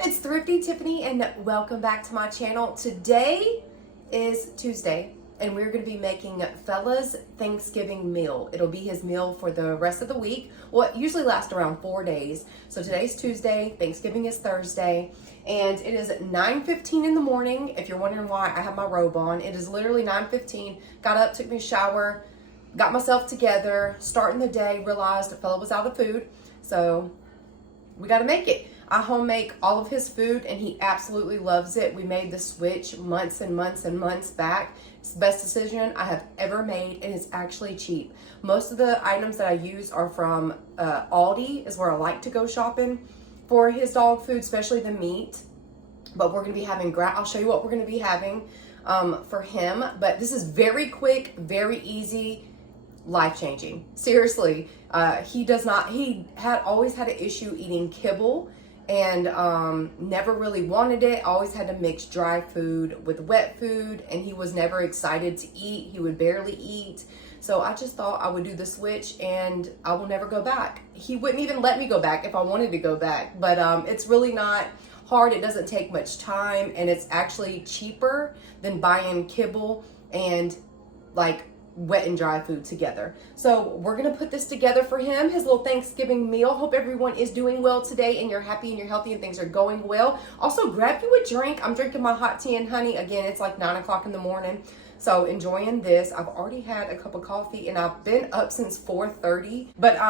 It's Thrifty Tiffany and welcome back to my channel. Today is Tuesday and we're going to be making Fella's Thanksgiving meal. It'll be his meal for the rest of the week. Well, it usually lasts around 4 days. So today's Tuesday, Thanksgiving is Thursday, and it is 9:15 in the morning. If you're wondering why I have my robe on, it is literally 9:15. Got up, took me a shower, got myself together, starting the day, realized Fella was out of food. So we got to make it. I home make all of his food and he absolutely loves it. We made the switch months and months and months back. It's the best decision I have ever made, and it's actually cheap. Most of the items that I use are from Aldi, is where I like to go shopping for his dog food, especially the meat. But we're going to be having, I'll show you what we're going to be having for him. But this is very quick, very easy, life-changing. Seriously, he had always had an issue eating kibble and never really wanted it. Always had to mix dry food with wet food, and he was never excited to eat. He would barely eat. So I just thought I would do the switch and I will never go back. He wouldn't even let me go back if I wanted to go back. But it's really not hard. It doesn't take much time, and it's actually cheaper than buying kibble and like wet and dry food together. So we're gonna put this together for him, his little Thanksgiving meal. Hope everyone is doing well today and you're happy and you're healthy and things are going well. Also, grab you a drink. I'm drinking my hot tea and honey. Again, it's like 9 o'clock in the morning. So enjoying this. I've already had a cup of coffee and I've been up since 4:30. But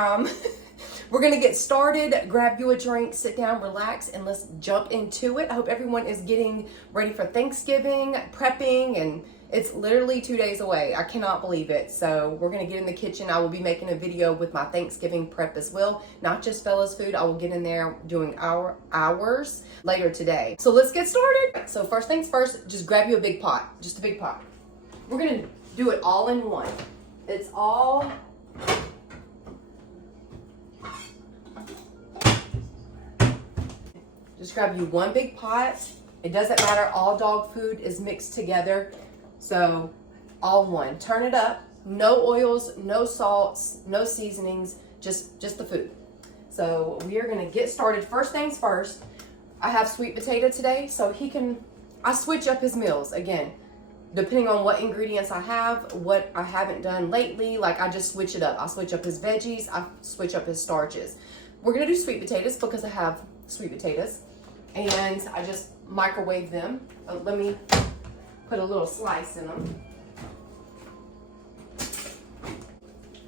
we're gonna get started. Grab you a drink, sit down, relax, and let's jump into it. I hope everyone is getting ready for Thanksgiving, prepping, and it's literally 2 days away. I cannot believe it. So we're gonna get in the kitchen. I will be making a video with my Thanksgiving prep as well. Not just Fella's food. I will get in there doing hours later today. So let's get started. So first things first, just grab you a big pot, just a big pot. We're gonna do it all in one. It's all just grab you one big pot. It doesn't matter, all dog food is mixed together. So all one. Turn it up. No oils, no salts, no seasonings, just the food. So we are gonna get started. First things first, I have sweet potato today, so I switch up his meals again, depending on what ingredients I have, what I haven't done lately. Like I just switch it up. I'll switch up his veggies, I switch up his starches. We're gonna do sweet potatoes because I have sweet potatoes, and I just microwave them. Let me put a little slice in them.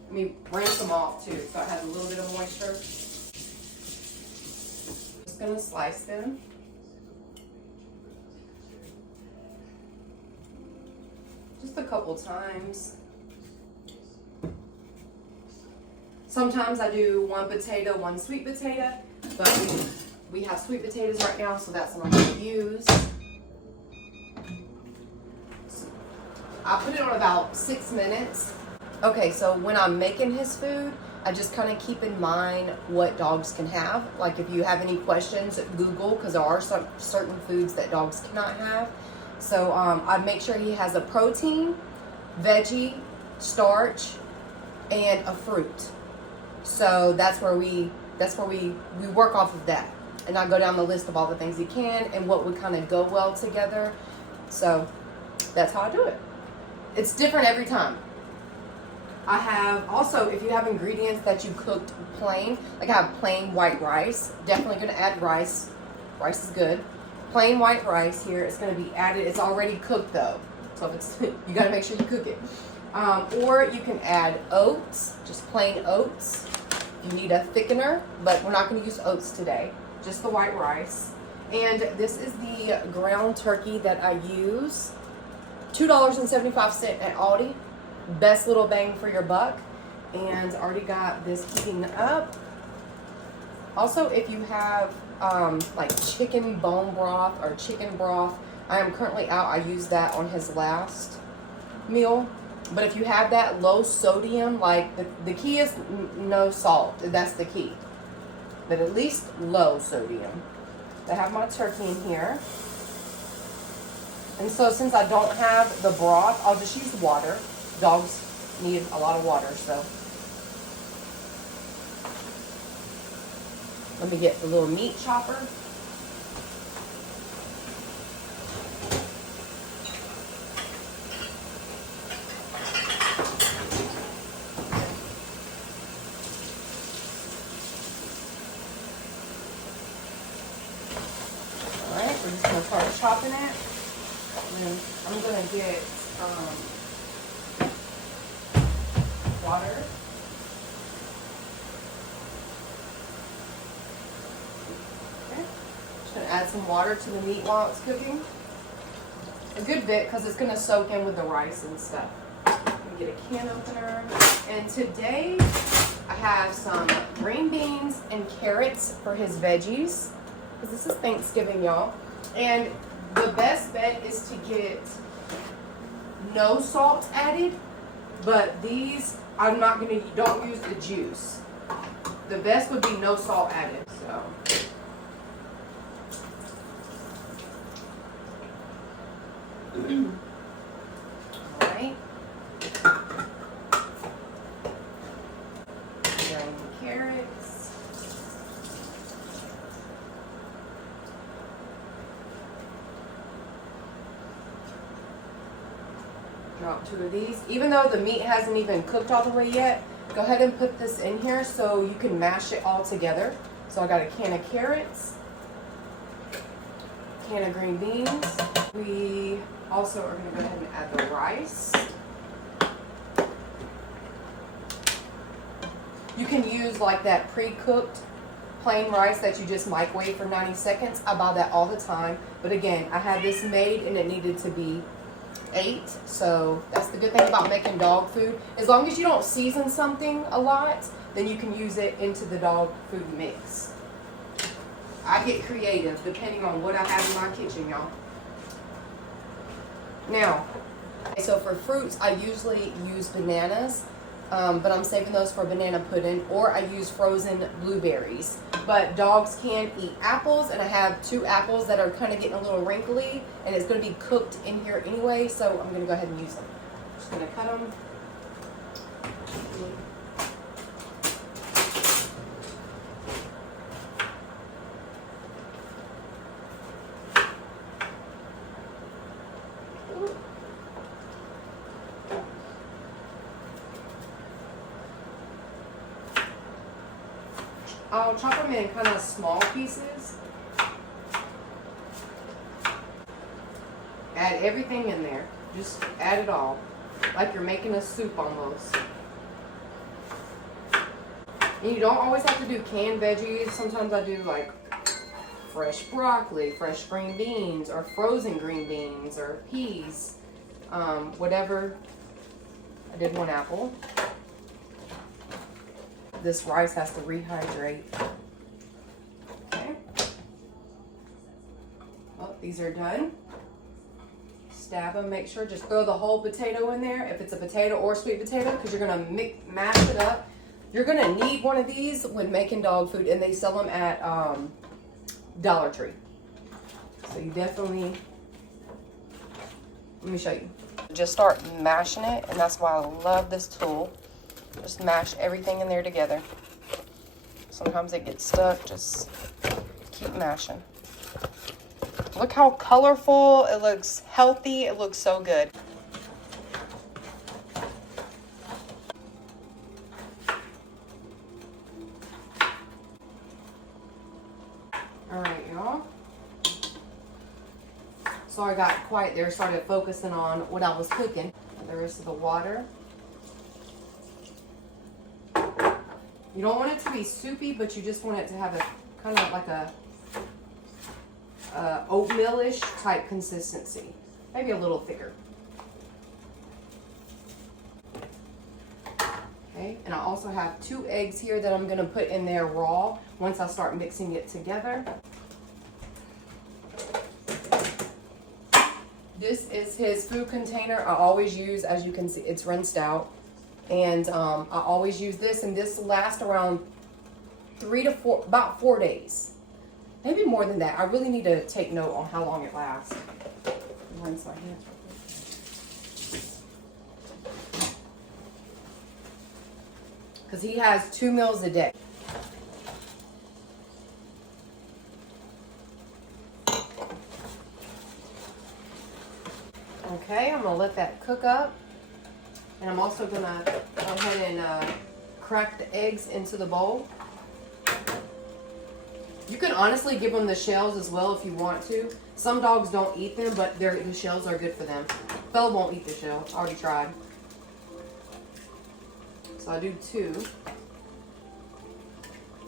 Let me rinse them off too, so I have a little bit of moisture. Just gonna slice them. Just a couple times. Sometimes I do one potato, one sweet potato, but we have sweet potatoes right now, so that's what I'm gonna use. I put it on about 6 minutes. Okay, so when I'm making his food, I just kind of keep in mind what dogs can have. Like if you have any questions, Google, because there are some certain foods that dogs cannot have. So I make sure he has a protein, veggie, starch, and a fruit. So that's where we work off of that. And I go down the list of all the things he can and what would kind of go well together. So that's how I do it. It's different every time. I have also, if you have ingredients that you cooked plain, like I have plain white rice, definitely going to add rice. Rice is good. Plain white rice here is going to be added. It's already cooked though, so if it's you got to make sure you cook it. Or you can add oats, just plain oats. You need a thickener, but we're not going to use oats today. Just the white rice. And this is the ground turkey that I use. $2.75 at Aldi. Best little bang for your buck. And already got this heating up. Also, if you have like chicken bone broth or chicken broth, I am currently out. I used that on his last meal. But if you have that low sodium, like the key is no salt. That's the key. But at least low sodium. I have my turkey in here. And so since I don't have the broth, I'll just use water. Dogs need a lot of water, so Let me get the little meat chopper. I'm just gonna start chopping it. And then I'm gonna get water. Okay. Just gonna add some water to the meat while it's cooking. A good bit because it's gonna soak in with the rice and stuff. Get a can opener. And today I have some green beans and carrots for his veggies. Because this is Thanksgiving, y'all. And the best bet is to get no salt added. But these, I'm not gonna, don't use the juice. The best would be no salt added, so. All right. Green carrots. Drop 2 of these. Even though the meat hasn't even cooked all the way yet, go ahead and put this in here so you can mash it all together. So I got a can of carrots, can of green beans. We also are going to go ahead and add the rice. You can use like that pre-cooked plain rice that you just microwave for 90 seconds. I buy that all the time. But again, I had this made and it needed to be 8. So that's the good thing about making dog food. As long as you don't season something a lot, then you can use it into the dog food mix. I get creative depending on what I have in my kitchen, y'all. Now, so for fruits, I usually use bananas, but I'm saving those for banana pudding, or I use frozen blueberries. But dogs can eat apples, and I have 2 apples that are kind of getting a little wrinkly, and it's going to be cooked in here anyway, so I'm going to go ahead and use them. Just going to cut them. I'll chop them in kind of small pieces. Add everything in there. Just add it all. Like you're making a soup almost. And you don't always have to do canned veggies. Sometimes I do like fresh broccoli, fresh green beans, or frozen green beans, or peas. Whatever. I did 1 apple. This rice has to rehydrate. Okay. Well, these are done. Stab them, make sure, just throw the whole potato in there if it's a potato or sweet potato, because you're gonna mash it up. You're gonna need one of these when making dog food, and they sell them at Dollar Tree. So you definitely, let me show you. Just start mashing it, and that's why I love this tool. Just mash everything in there together. Sometimes it gets stuck, just keep mashing. Look how colorful, it looks healthy, it looks so good. All right, y'all. So I got quiet there, started focusing on what I was cooking. The rest of the water. You don't want it to be soupy, but you just want it to have a kind of like a oatmeal-ish type consistency. Maybe a little thicker. Okay, and I also have 2 eggs here that I'm going to put in there raw once I start mixing it together. This is his food container. I always use, as you can see, it's rinsed out. And I always use this, and this lasts around 3 to 4, about 4 days. Maybe more than that. I really need to take note on how long it lasts. Rinse my hands. Because he has 2 meals a day. Okay, I'm going to let that cook up. And I'm also going to go ahead and crack the eggs into the bowl. You can honestly give them the shells as well if you want to. Some dogs don't eat them, but the shells are good for them. Fella won't eat the shell. I already tried. So I do 2.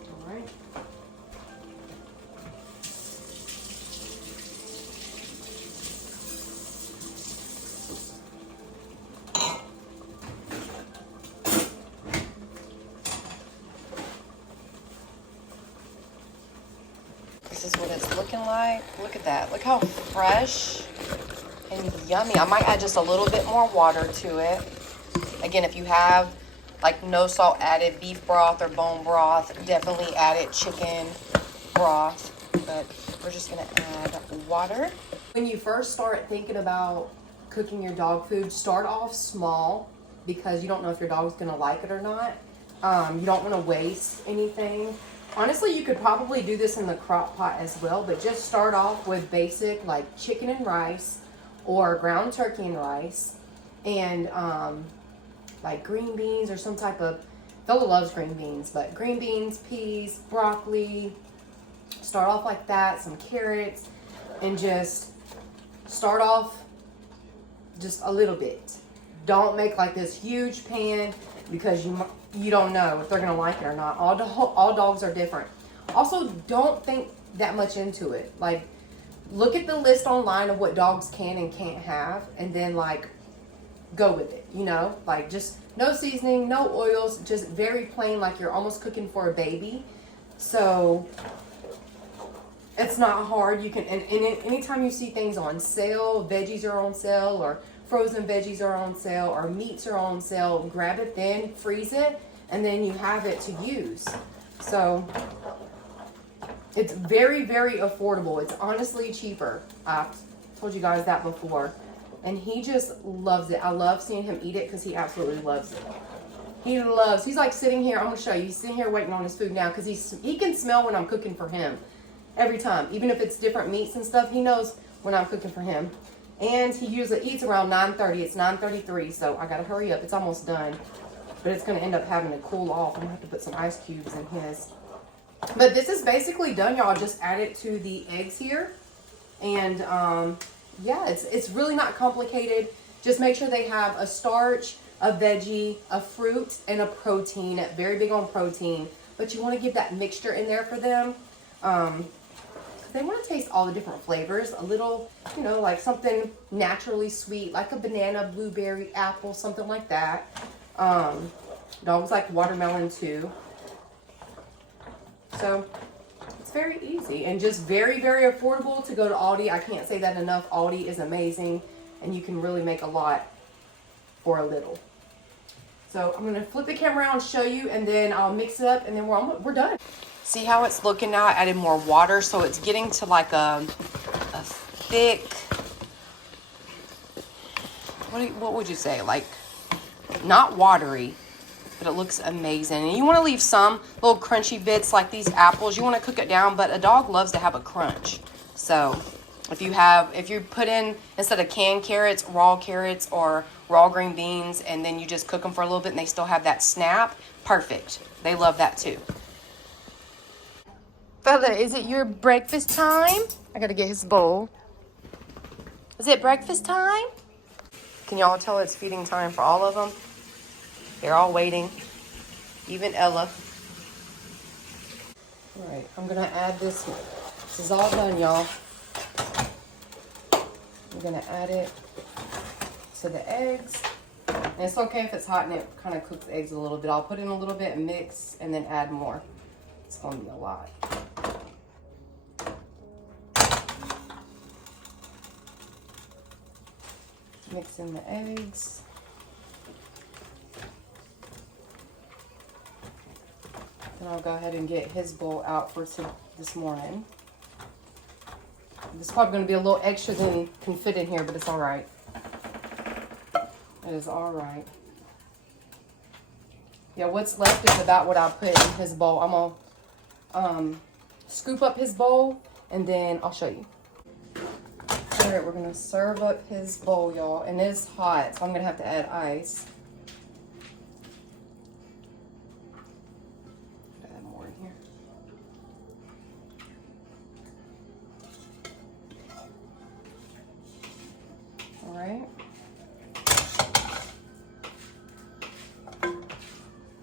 All right. This is what it's looking like. Look at that. Look how fresh and yummy. I might add just a little bit more water to it. Again, if you have like no salt added beef broth or bone broth, definitely add it chicken broth. But we're just gonna add water. When you first start thinking about cooking your dog food, start off small because you don't know if your dog's gonna like it or not. You don't wanna waste anything. Honestly, you could probably do this in the crock pot as well, but just start off with basic like chicken and rice or ground turkey and rice and like green beans or some type of, Bella loves green beans, but green beans, peas, broccoli, start off like that, some carrots, and just start off just a little bit. Don't make like this huge pan because you don't know if they're gonna like it or not. All dogs are different. Also, don't think that much into it. Like, look at the list online of what dogs can and can't have, and then like go with it, you know? Like, just no seasoning, no oils, just very plain, like you're almost cooking for a baby. So it's not hard. You can, and anytime you see things on sale, veggies are on sale, or frozen veggies are on sale, or meats are on sale, grab it then, freeze it, and then you have it to use. So it's very, very affordable. It's honestly cheaper. I've told you guys that before. And he just loves it. I love seeing him eat it because he absolutely loves it. He's like sitting here, I'm gonna show you, he's sitting here waiting on his food now because he can smell when I'm cooking for him every time. Even if it's different meats and stuff, he knows when I'm cooking for him. And he usually eats around 9:30. It's 9:33, so I gotta hurry up. It's almost done. But it's gonna end up having to cool off. I'm gonna have to put some ice cubes in his. But this is basically done, y'all. Just add it to the eggs here. And yeah, it's really not complicated. Just make sure they have a starch, a veggie, a fruit, and a protein. Very big on protein. But you wanna give that mixture in there for them. They want to taste all the different flavors. A little, you know, like something naturally sweet, like a banana, blueberry, apple, something like that. Dogs like watermelon too. So it's very easy and just very, very affordable to go to Aldi. I can't say that enough. Aldi is amazing and you can really make a lot for a little. So I'm going to flip the camera around and show you, and then I'll mix it up, and then we're done. See how it's looking now? I added more water, so it's getting to like a thick, what would you say? Like, not watery, but it looks amazing. And you want to leave some little crunchy bits like these apples. You want to cook it down, but a dog loves to have a crunch. So if you put in, instead of canned carrots, or raw green beans, and then you just cook them for a little bit and they still have that snap, perfect. They love that too. Fella, is it your breakfast time? I gotta get his bowl. Is it breakfast time? Can y'all tell it's feeding time for all of them? They're all waiting. Even Ella. All right, I'm gonna add this. This is all done, y'all. I'm gonna add it to the eggs. And it's okay if it's hot and it kind of cooks the eggs a little bit. I'll put in a little bit and mix and then add more. It's gonna be a lot. Mix in the eggs. Then I'll go ahead and get his bowl out for this morning. This is probably going to be a little extra than can fit in here, but it's all right. It is all right. Yeah, what's left is about what I put in his bowl. I'm going to scoop up his bowl, and then I'll show you. All right, we're gonna serve up his bowl, y'all, and it's hot, so I'm gonna have to add ice. Add more in here.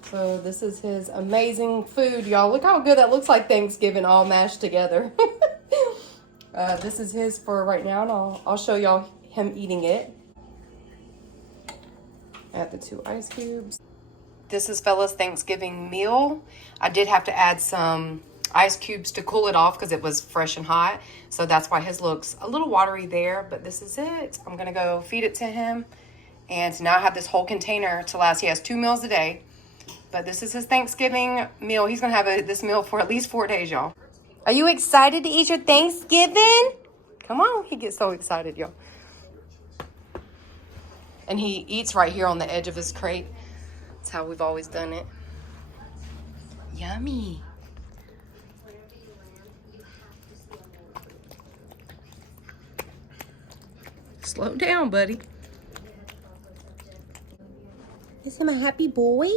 So this is his amazing food, y'all. Look how good that looks like Thanksgiving all mashed together. This is his for right now, and I'll show y'all him eating it. Add the 2 ice cubes. This is Fella's Thanksgiving meal. I did have to add some ice cubes to cool it off because it was fresh and hot. So that's why his looks a little watery there, but this is it. I'm gonna go feed it to him. And now I have this whole container to last. He has 2 meals a day, but this is his Thanksgiving meal. He's gonna have this meal for at least 4 days, y'all. Are you excited to eat your Thanksgiving? Come on, he gets so excited, y'all. And he eats right here on the edge of his crate. That's how we've always done it. Yummy. Slow down, buddy. Is him a happy boy?